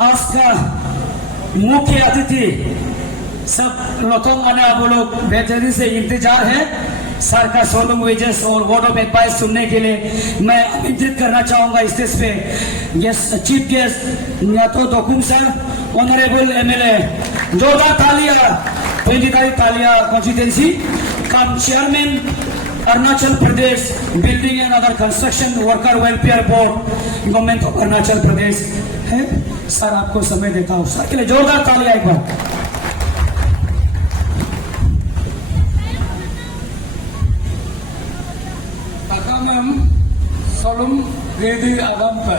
आज का मुख्य अतिथि सब लोथोंग आने आप लोग बेहतरीन से इंतजार है। सर का सोलुंग वेजेस और वर्ड ऑफ एडवाइस सुनने के लिए मैं आमंत्रित करना चाहूंगा स्टेज पे guest chief guest Nyato Dokum sir, honourable MLA, जोरदार तालियां 20 तालियां constituency cum chairman Arunachal Pradesh building and other construction worker welfare board government of Arunachal Pradesh है। सर आपको समय देता हूँ, सर के लिए जोरदार तालियां एक बार। Solung Redi Agampa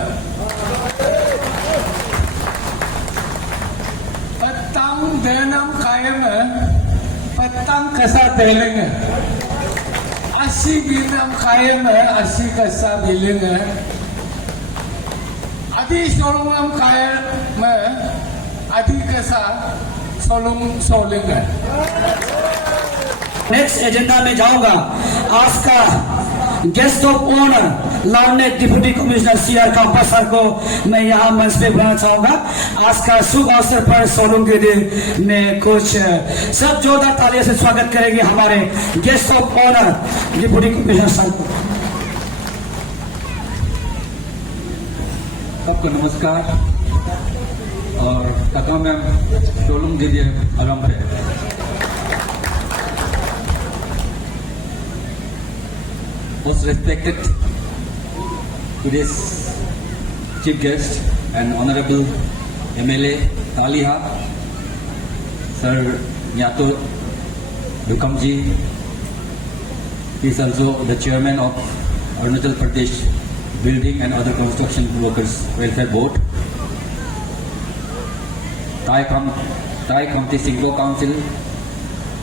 Petang Denam Kayam Petang Kasa Deling Asi Binam Kayam Asi Kasa Biling Adi Solungam Kayam Adi Kasa Solung Soling। Next agenda में जाऊंगा। आज का guest of honour lord deputy commissioner CR Kampa sir को मैं यहाँ मंच पे बुलाना चाहूंगा। आज का शुभ अवसर पर सोलुंग के दिन में कुछ सब जोरदार तालियों से स्वागत करेंगे हमारे guest of honour deputy commissioner sir को। सबको नमस्कार और तका मैम सोलुंग दीदी आराम पे most respected today's chief guest and honorable MLA Taliha Sir Nyato Dukamji. He is also the chairman of Arunachal Pradesh Building and Other Construction Workers Welfare Board. Thai County Singapore Council,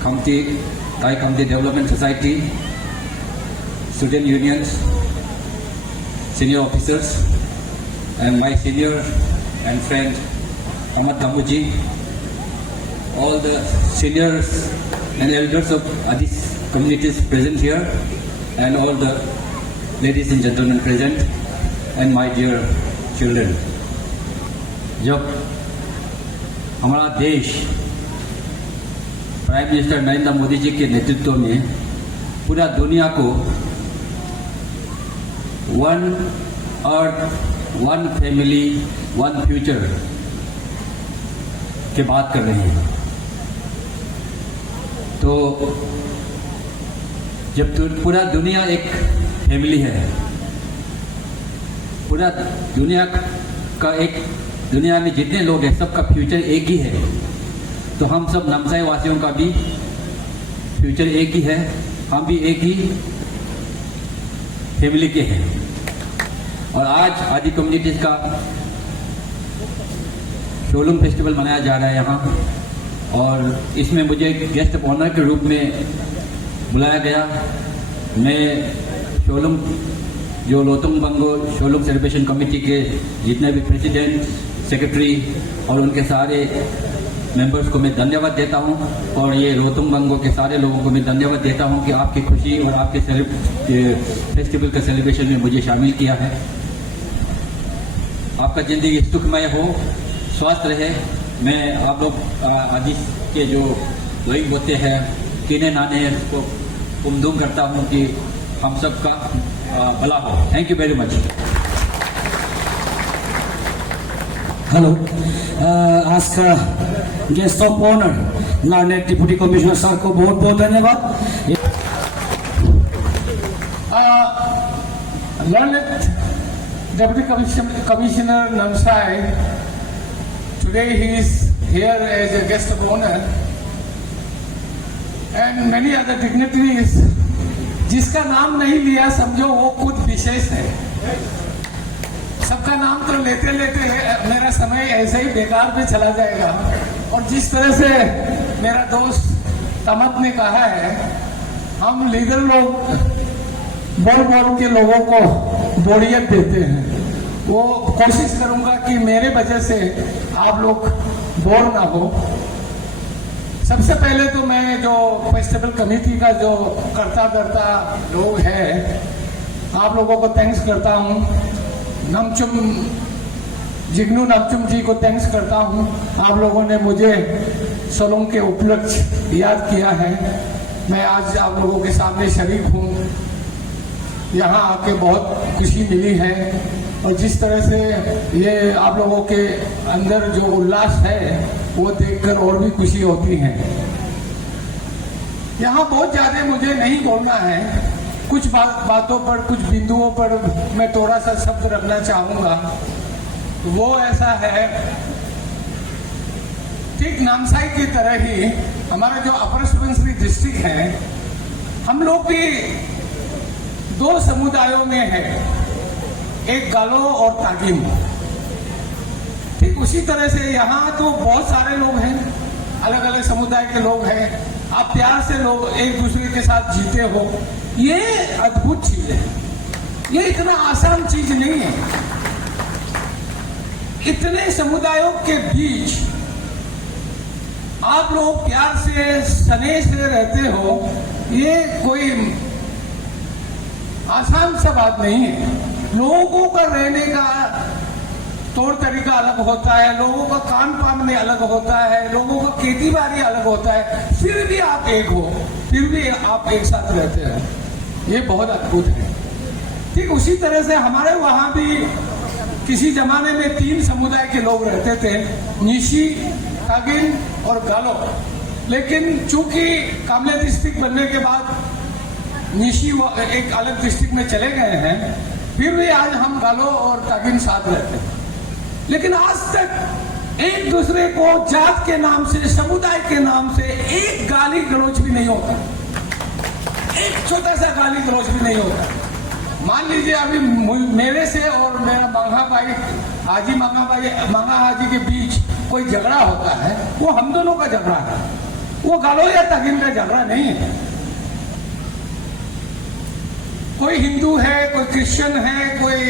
Thai County Development Society, student unions, senior officers, and my senior and friend Ahmad Kamuji, all the seniors and elders of Adis communities present here, and all the ladies and gentlemen present, and my dear children. जब हमारा देश prime minister Narendra Modi ji के नेतृत्व में पूरा दुनिया को one earth, one family, one future की बात कर रहे हैं, तो जब पूरा दुनिया एक फैमिली है, पूरा दुनिया का एक दुनिया में जितने लोग हैं सबका फ्यूचर एक ही है, तो हम सब नामसाई वासियों का भी फ्यूचर एक ही है, हम भी एक ही फैमिली के हैं। और आज आदि कम्युनिटीज का सोलुंग फेस्टिवल मनाया जा रहा है यहाँ, और इसमें मुझे गेस्ट ऑफ ऑनर के रूप में बुलाया गया। मैं सोलुंग जो लोतोंग बंगो सोलुंग सेलिब्रेशन कमेटी के जितने भी प्रेसिडेंट, सेक्रेटरी और उनके सारे मेंबर्स को मैं धन्यवाद देता हूं, और ये लोतोंग बंगो के सारे लोगों को मैं धन्यवाद देता हूं कि आपकी खुशी और आपके फेस्टिवल का सेलिब्रेशन में मुझे शामिल किया है। आपका जिंदगी सुखमय हो, स्वस्थ रहे। मैं आप लोग आदि के जो लोग होते हैं कीने नाने हैं उसको कुमधुम करता हूं कि हम सबका भला हो। Thank you very much. Hello, आज का guest of honour lord deputy commissioner sir को बहुत बहुत धन्यवाद। Lord Deputy Commissioner Namsai, today he is here as a guest of honor, and many other dignitaries जिसका नाम नहीं लिया समझो वो खुद विशेष है। सबका नाम तो लेते लेते मेरा समय ऐसे ही बेकार में चला जाएगा, और जिस तरह से मेरा दोस्त तमत ने कहा है, हम लीडर लोग बोल बोल के लोगों को बोरियत देते हैं। वो कोशिश करूंगा कि मेरे वजह से आप लोग बोर ना हो। सबसे पहले तो मैं जो फेस्टिवल कमेटी का जो करता लोग है, आप लोगों को थैंक्स करता हूं। नमचुम जिग्नू नपचुम जी को थैंक्स करता हूँ। आप लोगों ने मुझे सोलुंग के उपलक्ष्य याद किया है। मैं आज आप लोगों के सामने शरीक हूँ। यहाँ आके बहुत खुशी मिली है और जिस तरह से ये आप लोगों के अंदर जो उल्लास है वो देखकर और भी खुशी होती है। यहाँ बहुत ज़्यादा मुझे नहीं बोलना है, कुछ बातों पर, कुछ बिंदुओं पर मैं थोड़ा सा शब्द रखना चाहूँगा। वो ऐसा है, ठीक नामसाई की तरह ही हमारा जो अपर सुबनसिरी डिस्ट्रिक्ट है, हम लोग भी दो समुदायों में है, एक गालो और तागिम। ठीक उसी तरह से यहाँ तो बहुत सारे लोग हैं, अलग अलग समुदाय के लोग हैं। आप प्यार से लोग एक दूसरे के साथ जीते हो, ये अद्भुत चीज है। ये इतना आसान चीज नहीं है। इतने समुदायों के बीच आप लोग प्यार से स्नेह से रहते हो, ये कोई आसान सा बात नहीं है। लोगों का रहने का तौर तरीका अलग होता है, लोगों का खान पान में अलग होता है, लोगों का खेती बाड़ी अलग होता है, फिर भी आप एक हो, फिर भी आप एक साथ रहते हैं। ये बहुत अद्भुत है। ठीक उसी तरह से हमारे वहां भी किसी जमाने में 3 समुदाय के लोग रहते थे, निशी, तागिन और गालो। लेकिन चूंकि कामले डिस्ट्रिक्ट बनने के बाद निशी एक अलग डिस्ट्रिक्ट में चले गए हैं, फिर भी आज हम गालो और तागिन साथ रहते हैं। लेकिन आज तक एक दूसरे को जात के नाम से, समुदाय के नाम से एक गाली गलौज भी नहीं होता, एक छोटा सा गाली गलौज भी नहीं होता। मान लीजिए अभी मेरे से और मेरा मंगा भाई हाजी मंगा हाजी के बीच कोई झगड़ा होता है, वो हम दोनों का झगड़ा है, वो गालो या तागिन का झगड़ा नहीं है। कोई हिंदू है, कोई क्रिश्चियन है, कोई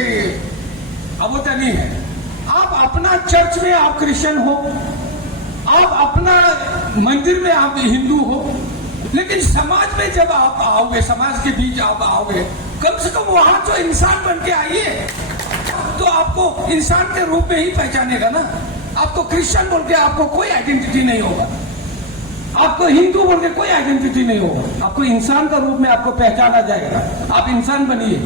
अबोतनी है। आप अपना चर्च में आप क्रिश्चियन हो, आप अपना मंदिर में आप हिंदू हो, लेकिन समाज में जब आप आओगे, समाज के बीच आप आओगे, कम से कम वहां तो इंसान बन के आइए, तो आपको इंसान के रूप में ही पहचानेगा ना। आपको क्रिश्चियन बोल के आपको कोई आइडेंटिटी नहीं होगा, आपको हिंदू बोल के कोई आइडेंटिटी नहीं होगा, आपको इंसान का रूप में आपको पहचाना जाएगा। आप इंसान बनिए,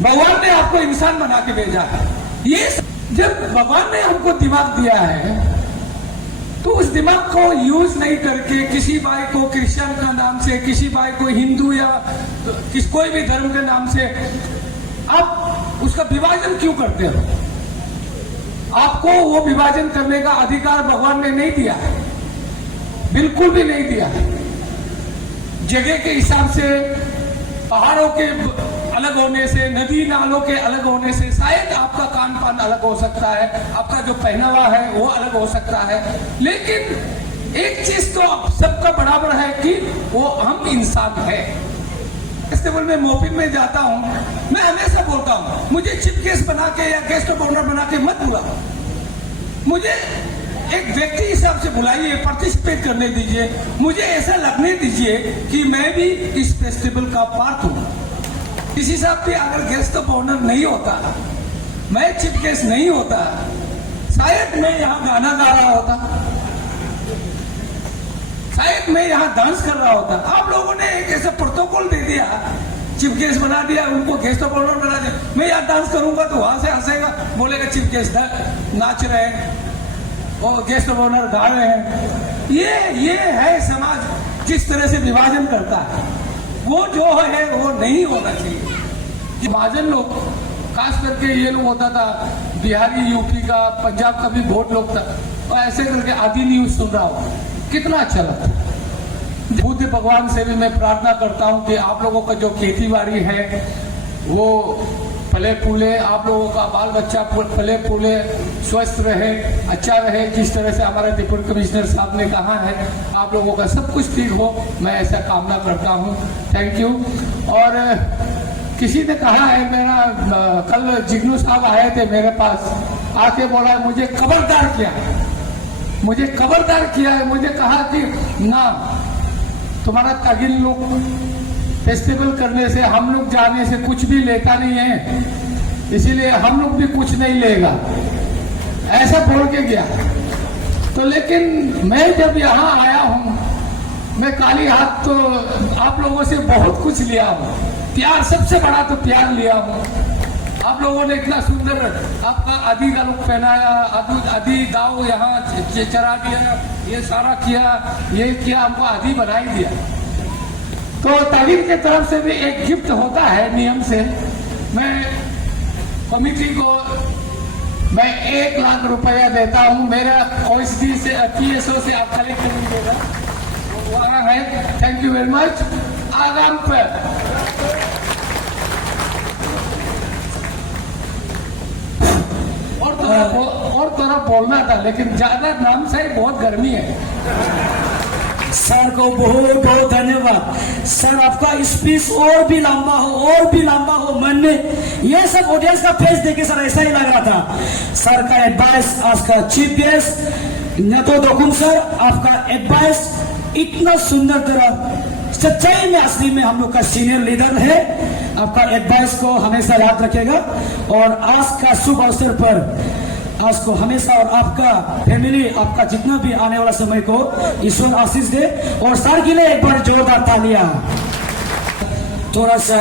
भगवान ने आपको इंसान बना के भेजा है। ये जब भगवान ने हमको दिमाग दिया है, तो उस दिमाग को यूज नहीं करके किसी भाई को क्रिश्चियन का नाम से, किसी भाई को हिंदू या कोई भी धर्म के नाम से आप उसका विभाजन क्यों करते हो? आपको वो विभाजन करने का अधिकार भगवान ने नहीं दिया है, बिल्कुल भी नहीं दिया है। जगह के हिसाब से, पहाड़ों के अलग होने से, नदी नालों के अलग होने से शायद आपका खान पान अलग हो सकता है, आपका जो पहनावा है वो अलग हो सकता है, लेकिन एक चीज तो आप सबका बराबर है कि वो हम इंसान है। फेस्टिवल में मोपिन में जाता हूं, मैं हमेशा बोलता हूं, मुझे चीफ गेस्ट बना के या गेस्ट ऑफ ऑनर बना के मत बुलाओ, मुझे एक व्यक्ति हिसाब से बुलाइए, पार्टिसिपेट करने दीजिए, मुझे ऐसा लगने दीजिए कि मैं भी इस फेस्टिवल का पार्ट हूं। इस हिसाब से अगर गेस्ट ऑफ ऑनर नहीं होता, मैं चीफ गेस्ट नहीं होता, शायद मैं यहाँ गाना गा रहा होता, शायद मैं यहाँ डांस कर रहा होता। आप लोगों ने एक ऐसा प्रोटोकॉल दे दिया, चीफ गेस्ट बना दिया, उनको गेस्ट ऑफ ऑनर बना दिया। मैं यहाँ डांस करूंगा तो वहां से हंसेगा, बोलेगा चीफ गेस्ट नाच रहे हैं और गेस्ट ऑफ ऑनर गा रहे हैं। ये है समाज जिस तरह से विभाजन करता है, वो जो है वो नहीं होना चाहिए। महाजन लोग, खास करके ये लोग होता था, बिहारी, यूपी का, पंजाब का भी बहुत लोग था, और ऐसे करके आदि न्यूज सुन रहा हूं, कितना अच्छा लगता है। बुद्ध भगवान से भी मैं प्रार्थना करता हूं कि आप लोगों का जो खेती बाड़ी है वो फले फूले, आप लोगों का बाल बच्चा फले फूले, स्वस्थ रहे, अच्छा रहे, जिस तरह से हमारे डिप्टी कमिश्नर साहब ने कहा है, आप लोगों का सब कुछ ठीक हो, मैं ऐसा कामना करता हूं। Thank you. और किसी ने कहा है, मेरा कल जिग्नू साहब आए थे मेरे पास, आके बोला मुझे खबरदार किया, मुझे खबरदार किया है, मुझे कहा कि ना, तुम्हारा तागिन लोग फेस्टिवल करने से, हम लोग जाने से कुछ भी लेता नहीं है, इसीलिए हम लोग भी कुछ नहीं लेगा। ऐसा बोल के गया। तो लेकिन मैं जब यहाँ आया हूँ, मैं काली हाथ तो आप लोगों से बहुत कुछ लिया हूँ, प्यार सबसे बड़ा तो प्यार लिया हूँ। आप लोगों ने इतना सुंदर आपका आदि का लुक पहनाया, आदि गाँव यहाँ चरा दिया, ये सारा किया, ये किया, हमको आदि बना ही दिया। तो तवीर के तरफ से भी एक गिफ्ट होता है नियम से। मैं कमिटी को मैं 1 लाख रुपया देता हूँ, मेरा OSD से PSO से आप कलेक्ट करेंगे, वो आ रहा है। Thank you very much. आगाम पर और थोड़ा बोलना था, लेकिन ज्यादा नाम से बहुत गर्मी है। सर को बहुत बहुत धन्यवाद। सर आपका स्पीच और भी लंबा हो, मन में ये सब ऑडियंस का फेस देखे सर ऐसा ही लग रहा था। सर का एडवाइस, आज का चीफ गेस्ट नेतो दोकुम सर, आपका एडवाइस इतना सुंदर तरह, सच्चाई में असली में हम लोग का सीनियर लीडर है। आपका एडवाइस को हमेशा याद रखेगा और आज का शुभ अवसर पर आज को हमेशा और आपका फैमिली, आपका जितना भी आने वाला समय को ईश्वर आशीष दे। और सर के लिए एक बार जोरदार तालियां। थोड़ा सा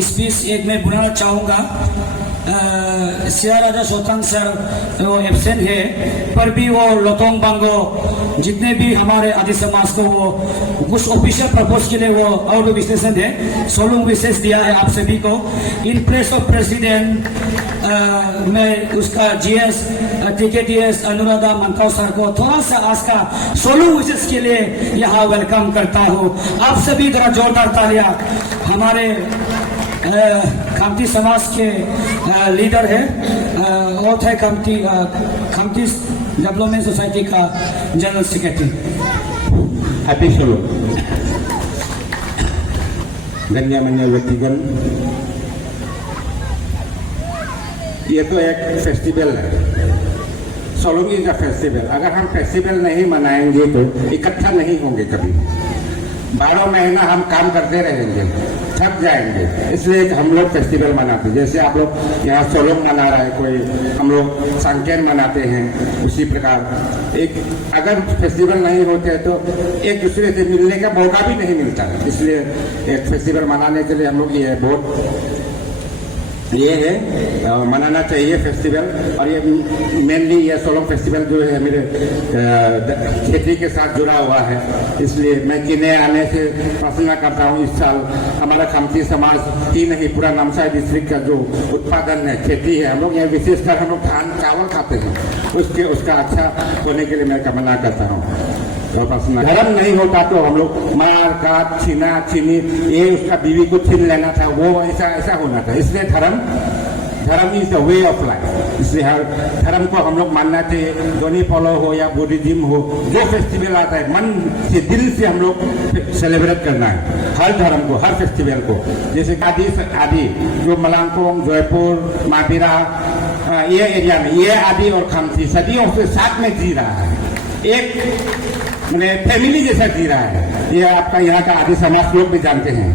स्पीच एक मैं बुलाना चाहूंगा। सिया राजा सोलंग सर वो एब्सेंट है, पर भी वो लोटोंग बांगो जितने भी हमारे आदि समाज को वो कुछ ऑफिशियल पर्पज के लिए वो और भी विश्लेषण है, सोलुंग विशेष दिया है आप सभी को। इन प्लेस ऑफ प्रेसिडेंट मैं उसका GS TKTS अनुराधा मंकाव सर को थोड़ा सा आज का सोलुंग विशेष के लिए यहाँ वेलकम करता हूँ। आप सभी जरा जोरदार तालियां। हमारे खमती समाज के लीडर है और थे खमती डेवलपमेंट सोसाइटी का जनरल सेक्रेटरी। हैप्पी सोलुंग। गण्यमान्य व्यक्तिगण, ये तो एक फेस्टिवल है, सोलुंग इज अ फेस्टिवल। अगर हम फेस्टिवल नहीं मनाएंगे तो इकट्ठा नहीं होंगे कभी। 12 महीना हम काम करते रहेंगे, थक जाएंगे, इसलिए हम लोग फेस्टिवल मनाते हैं। जैसे आप लोग यहाँ सोलुंग मना रहा है कोई, हम लोग संकेन मनाते हैं, उसी प्रकार एक अगर फेस्टिवल नहीं होते तो एक दूसरे से मिलने का मौका भी नहीं मिलता। इसलिए एक फेस्टिवल मनाने के लिए हम लोग ये बहुत ये है मनाना चाहिए फेस्टिवल। और ये मेनली ये सोलुंग फेस्टिवल जो है मेरे खेती के साथ जुड़ा हुआ है, इसलिए मैं किने आने से प्रार्थना करता हूँ। इस साल हमारा खमती समाज ही नहीं, पूरा नामसाई डिस्ट्रिक्ट का जो उत्पादन है, खेती है, हम लोग यहाँ विशेषकर हम लोग धान चावल खाते हैं, उसका अच्छा होने के लिए मैं कामना करता हूँ। धर्म नहीं होता तो हम लोग मार काट छीना छीनी, ये उसका बीवी को छीन लेना था, वो ऐसा होना था। इसलिए धर्म is the way of life, इसलिए हर धर्म को हम लोग मानना चाहिए। दोनी फॉलो हो या बुद्धिज्म हो, जो फेस्टिवल आता है मन से दिल से हम लोग सेलिब्रेट करना है हर धर्म को, हर फेस्टिवल को। जैसे आदि जो मलांगकोंग, जयपुर, माबिरा, ये एरिया में ये आदि और खमती सदियों से साथ में जी रहा है, एक फैमिली जैसा जी रहा है। ये आपका यहाँ का आदि समाज लोग भी जानते हैं।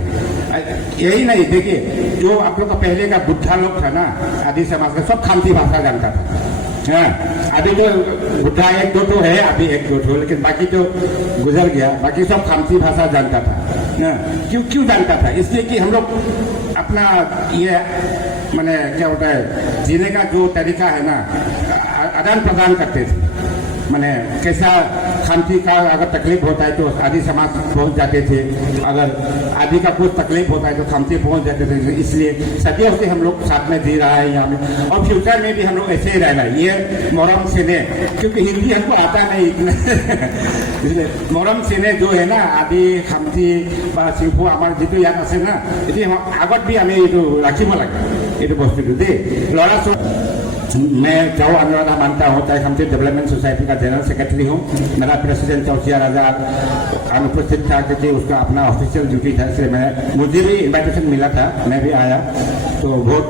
यही नहीं, देखिए जो आप लोग का पहले का बुद्धा लोग था ना, आदि समाज का सब खमती भाषा जानता था। हाँ, अभी तो बुद्धा 1-2 तो है, अभी 1-2 तो, लेकिन बाकी तो गुजर गया, बाकी सब खमती भाषा जानता था। क्यों जानता था? इसलिए कि हम लोग अपना ये मैंने क्या होता है जीने का जो तरीका है ना, आदान प्रदान करते थे। मैंने कैसा खांसी का अगर तकलीफ होता है तो आदि समाज पहुंच जाते थे, अगर आदि का कुछ तकलीफ होता है तो खांसी पहुंच जाते थे। इसलिए सदियों से हम लोग साथ में जी रहा है यहाँ में, और फ्यूचर में भी हम लोग ऐसे ही रहना है। ये मोरम सिने, क्योंकि हिंदी हमको आता नहीं इतना इसलिए मोरम सिने जो है ना आदि खांसी বা শিল্প আমার যেটো ইয়াত আছে না, এটি আগত भी আমি এইটো ৰাখিব লাগে এইটো বস্তুটো দেই ল'ৰা। मैं चाहो अनुराधा मानता हूँ, चाहे खमती डेवलपमेंट सोसाइटी का जनरल सेक्रेटरी हूँ। मेरा प्रेसिडेंट चौसिया राजा अनुपस्थित था क्योंकि उसका अपना ऑफिशियल ड्यूटी था, इसलिए मुझे भी इन्विटेशन मिला था, मैं भी आया। तो बहुत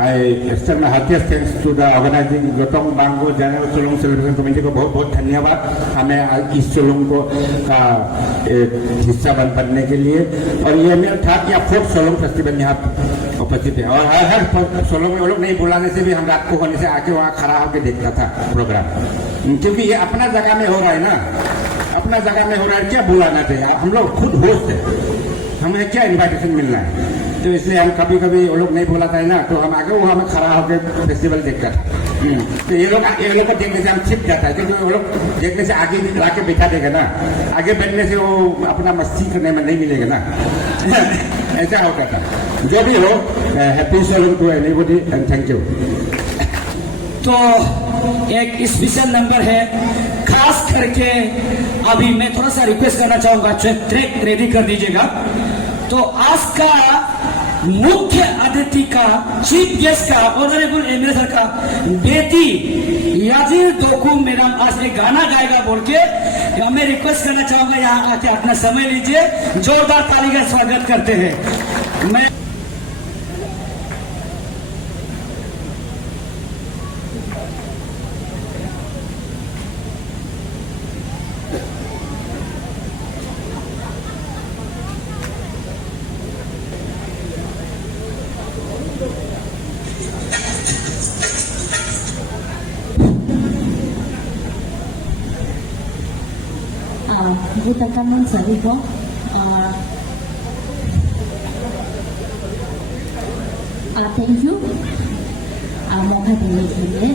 I extend my heartiest thanks to the organising Lotong Bango general Solung celebration committee को बहुत बहुत धन्यवाद, हमें इस सोलुंग को का हिस्सा बनने के लिए। और ये मेरा था कि आप 4th सोलुंग फेस्टिवल यहाँ उपस्थित है, और हर सोलुंग में वो लोग नहीं बुलाने से भी हम रात को होने से से आके वहाँ खड़ा होकर देखता था प्रोग्राम, क्योंकि ये अपना जगह में हो रहा है ना, अपना जगह में हो रहा है, क्या बुलाना चाहिए, हम लोग खुद होस्ट है, हमें क्या इनविटेशन मिलना है, तो इसलिए हम कभी कभी वो लोग नहीं बुलाता है ना, तो हम आगे वो हमें खड़ा होकर फेस्टिवल देखता था। तो ये लोग को देखने से हम छिप जाता है, क्योंकि वो लोग देखने से आगे लाके बैठा देगा ना, आगे बैठने से वो अपना मस्ती करने में नहीं मिलेगा ना। ऐसा होता था। जो भी हो, happy Solung to anybody and thank you. तो एक स्पेशल नंबर है, खास करके अभी मैं थोड़ा सा रिक्वेस्ट करना चाहूंगा, ट्रैक रेडी कर दीजिएगा। तो आज का मुख्य अतिथि का, चीफ गेस्ट का, ऑनरेबल एमएलए सर का बेटी याजिर दोकू मैडम आज एक गाना गाएगा बोल के मैं रिक्वेस्ट करना चाहूंगा, यहाँ आके अपना समय लीजिए, जोरदार ताली का स्वागत करते हैं। मैं Good afternoon, Sariko. Thank you. Một hai tuần lễ,